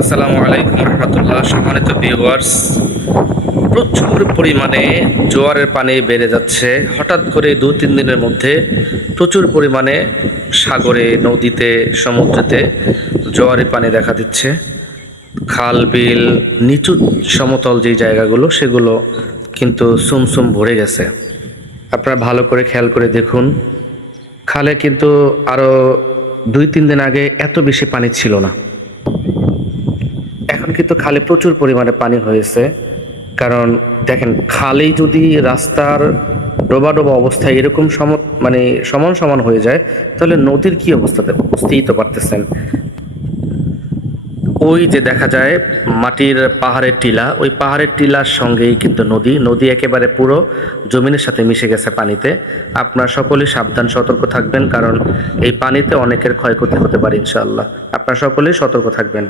আসসালামু আলাইকুম রহমতুল্লাহ। সম্মানিত ভিউয়ার্স, প্রচুর পরিমাণে জোয়ারের পানি বেড়ে যাচ্ছে। হঠাৎ করে 2-3 দিনের মধ্যে প্রচুর পরিমাণে সাগরে, নদীতে, সমুদ্রেতে জোয়ারের পানি দেখা দিচ্ছে। খাল, বিল, নিচু সমতল যে জায়গাগুলো সেগুলো কিন্তু সুমসুম ভরে গেছে। আপনারা ভালো করে খেয়াল করে দেখুন, খালে কিন্তু আরও 2-3 দিন আগে এত বেশি পানি ছিল না। এখন কিন্তু খালে প্রচুর পরিমাণে পানি হয়েছে। কারণ দেখেন, খালেই যদি রাস্তার ডোবা ডোবা অবস্থায় এরকম মানে সমান সমান হয়ে যায়, তাহলে নদীর কি অবস্থাতে বুঝতেই তো পারতেছেন। ওই যে দেখা যায় মাটির পাহাড়ের টিলা, ওই পাহাড়ের টিলার সঙ্গেই কিন্তু নদী নদী একেবারে পুরো জমিনের সাথে মিশে গেছে পানিতে। আপনারা সকলেই সাবধান, সতর্ক থাকবেন, কারণ এই পানিতে অনেকের ক্ষয়ক্ষতি হতে পারে ইনশাআল্লাহ। আপনারা সকলেই সতর্ক থাকবেন।